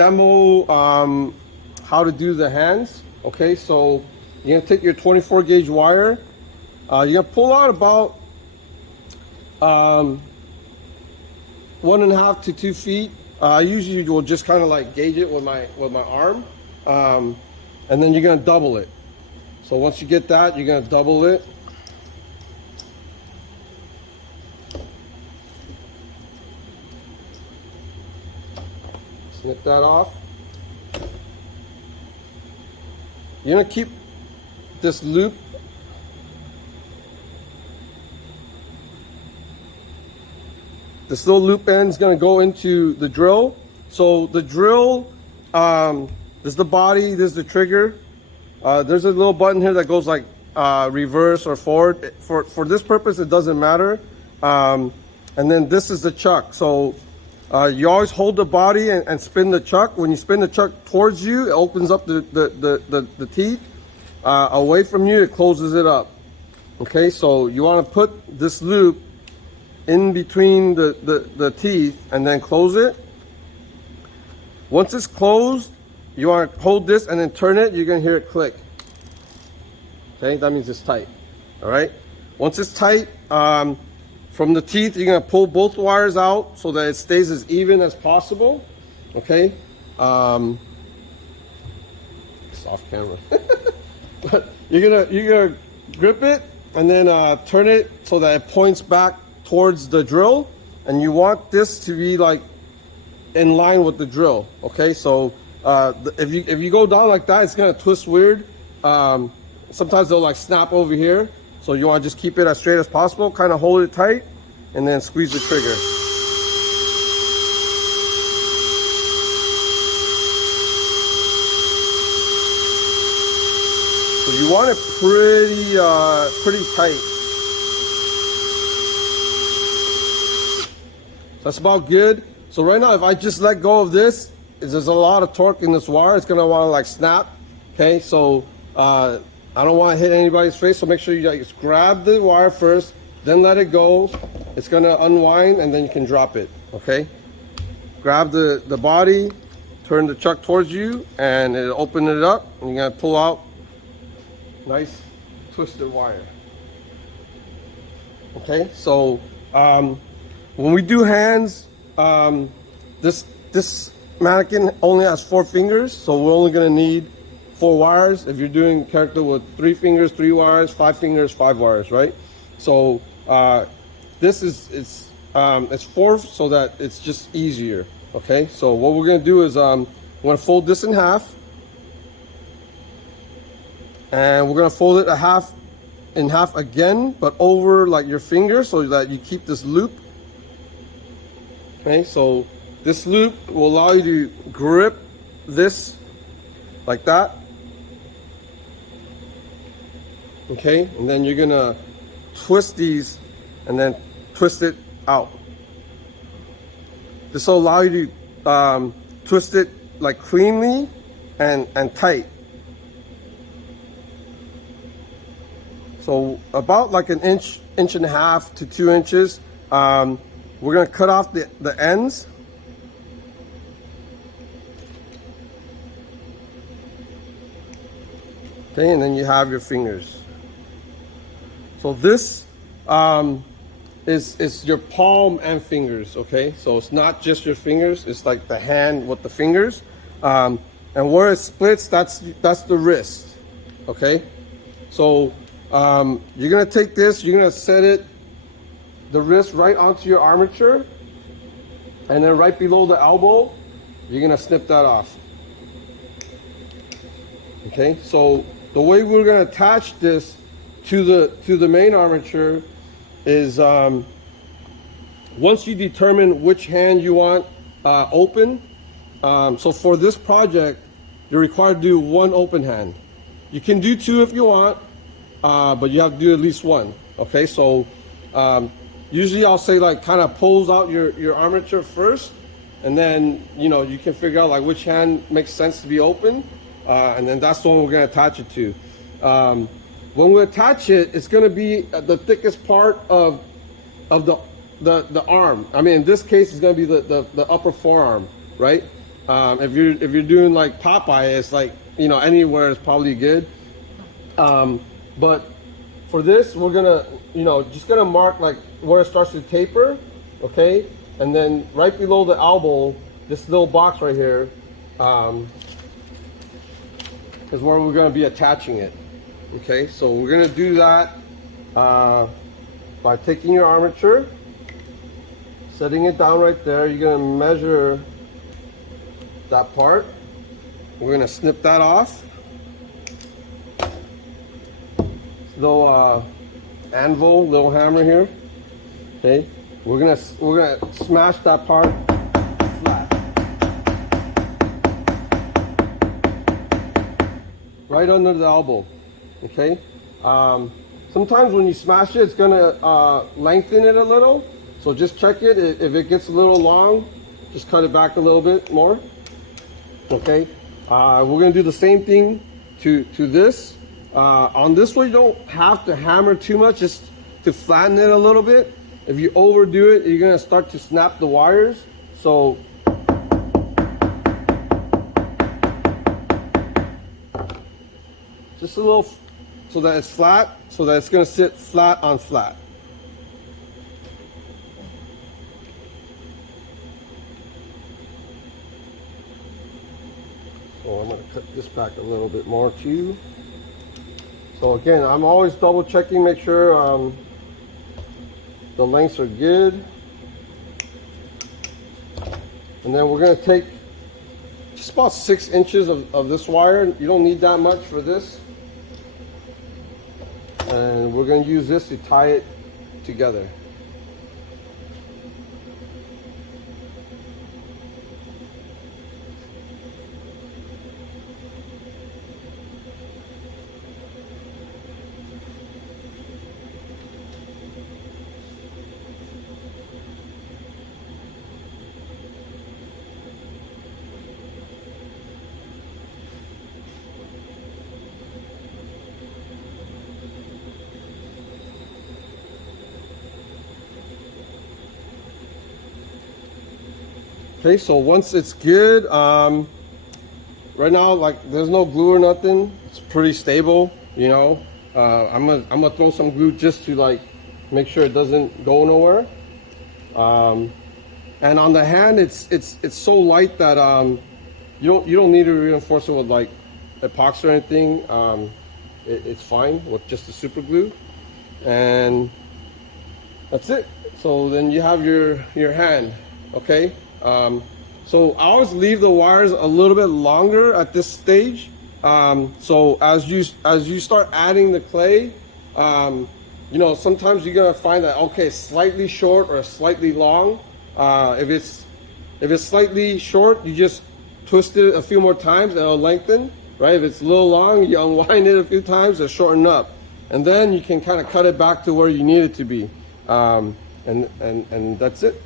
demo how to do the hands. Okay, so you're gonna take your 24 gauge wire. You're gonna pull out about 1.5 to 2 feet. I usually will just kind of like gauge it with my arm, and then you're gonna double it. So once you get that, you're gonna double it. Snip that off. You're gonna keep this loop. This little loop end is gonna go into the drill. So the drill, this is the body, this is the trigger. There's a little button here that goes like reverse or forward. For this purpose, it doesn't matter. And then this is the chuck. So you always hold the body and spin the chuck. When you spin the chuck towards you, it opens up the teeth. Away from you, it closes it up. Okay, so you want to put this loop in between the teeth and then close it. Once it's closed, you want to hold this and then turn it. You're going to hear it click. Okay, that means it's tight. All right, once it's tight, from the teeth, you're going to pull both wires out so that it stays as even as possible. Okay, it's off camera. But you're gonna grip it and then turn it so that it points back towards the drill, and you want this to be like in line with the drill. Okay, so if you go down like that, it's gonna twist weird. Sometimes they'll like snap over here, so you want to just keep it as straight as possible. Kind of hold it tight and then squeeze the trigger. So you want it pretty tight. So that's about good. So right now, if I just let go of this, there's a lot of torque in this wire. It's gonna want to like snap. Okay, so I don't want to hit anybody's face. So make sure you just grab the wire first, then let it go. It's gonna unwind, and then you can drop it. Okay, grab the body, turn the chuck towards you, and it'll open it up, and you're gonna pull out nice twisted wire. Okay, so when we do hands, this mannequin only has 4 fingers, so we're only going to need 4 wires. If you're doing character with 3 fingers, 3 wires, 5 fingers, 5 wires, right? So this is it's 4 so that it's just easier. Okay, so what we're going to do is we're going to fold this in half. And we're gonna fold it in half again, but over like your finger so that you keep this loop. Okay, so this loop will allow you to grip this like that. Okay, and then you're gonna twist these and then twist it out. This will allow you to twist it like cleanly and tight. So about like an inch and a half to 2 inches. We're gonna cut off the ends. Okay, and then you have your fingers. So this is your palm and fingers. Okay, so it's not just your fingers. It's like the hand with the fingers, and where it splits, that's the wrist. Okay, so you're gonna take this, you're gonna set the wrist right onto your armature, and then right below the elbow, you're gonna snip that off. Okay, so the way we're gonna attach this to the main armature is once you determine which hand you want open. So for this project, you're required to do 1 open hand. You can do 2 if you want. But you have to do at least 1. Okay, so usually I'll say like kind of pulls out your armature first, and then you can figure out like which hand makes sense to be open, and then that's the one we're going to attach it to. When we attach it, it's going to be the thickest part of the arm. I mean, in this case, it's going to be the upper forearm, right? If you're doing like Popeye, it's like, you know, anywhere is probably good. But for this, we're gonna, you know, just gonna mark like where it starts to taper, okay? And then right below the elbow, this little box right here, is where we're gonna be attaching it. Okay, so we're gonna do that by taking your armature, setting it down right there. You're gonna measure that part. We're gonna snip that off. Little anvil, little hammer here. Okay, we're gonna smash that part flat, right under the elbow. Okay. Sometimes when you smash it, it's gonna lengthen it a little. So just check it. If it gets a little long, just cut it back a little bit more. Okay. We're gonna do the same thing to this. On this one, you don't have to hammer too much, just to flatten it a little bit. If you overdo it, you're gonna start to snap the wires. So just a little, so that it's flat, so that it's gonna sit flat on flat. So I'm gonna cut this back a little bit more too. So again, I'm always double checking, make sure the lengths are good. And then we're gonna take just about 6 inches of this wire. You don't need that much for this. And we're gonna use this to tie it together. Okay, so once it's good, right now, like there's no glue or nothing. It's pretty stable, you know. I'm gonna throw some glue just to like make sure it doesn't go nowhere. And on the hand, it's so light that you don't need to reinforce it with like epoxy or anything. It's fine with just the super glue, and that's it. So then you have your hand, okay. So I always leave the wires a little bit longer at this stage. So as you start adding the clay, you know, sometimes you're gonna find that okay, it's slightly short or slightly long. If it's slightly short, you just twist it a few more times and it'll lengthen. Right? If it's a little long, you unwind it a few times, it'll shorten up, and then you can kind of cut it back to where you need it to be. And that's it.